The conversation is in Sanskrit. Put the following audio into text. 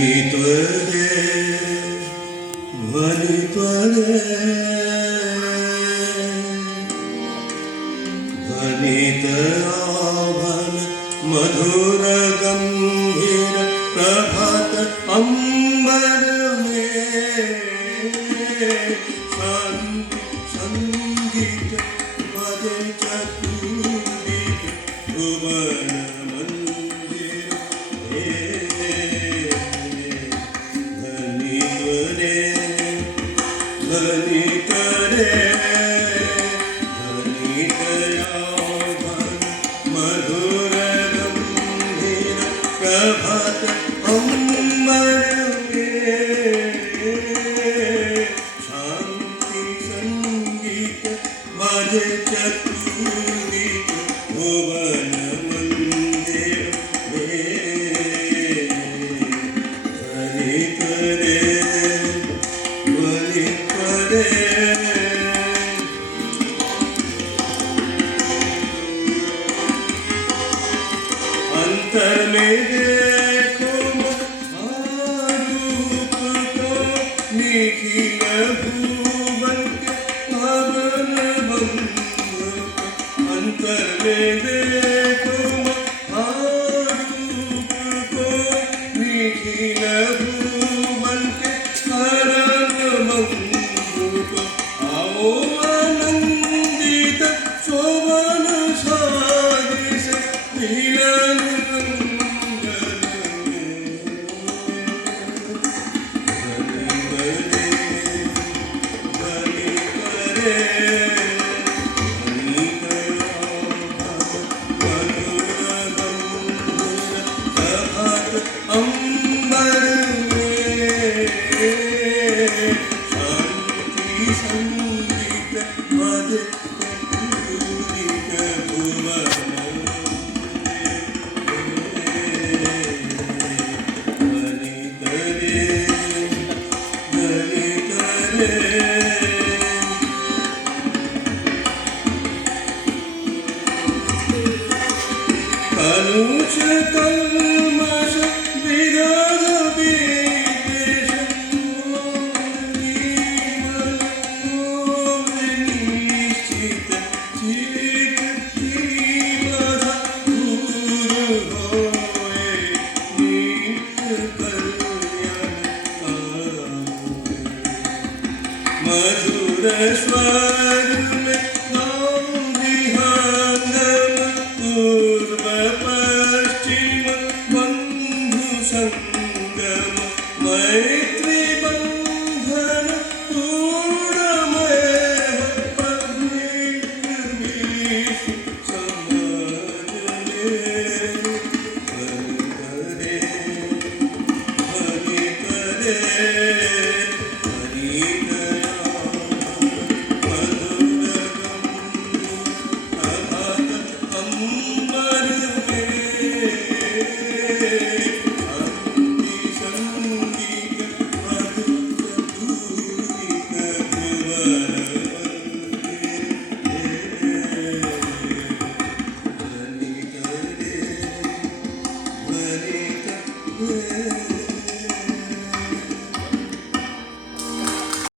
ध्वनित्वरे ध्वनित्वरे ध्वनित आभन मधुर गंभीर प्रभात अंबर में शांति संगीत बजे चतुर्दिक भुवन मंदिर ध्वनित्वरे ध्वनित्वरे प्रभात अंबर में शांति संगीत बजे चतुर्दिक भुवन मंदिर में ध्वनित्वरे ध्वनित्वरे अंतर में देखो रूप को निखिल भुवन के पावन बंधु अंतर में देखो रूप को निखिल भुवन के शरण बंधु को आओ आनंदित शोभन सादिश मिलन अंबर में शांति संगीत बजे चतुर्दिक भुवन ध्वनित्वरे ध्वनित्वरे कलुष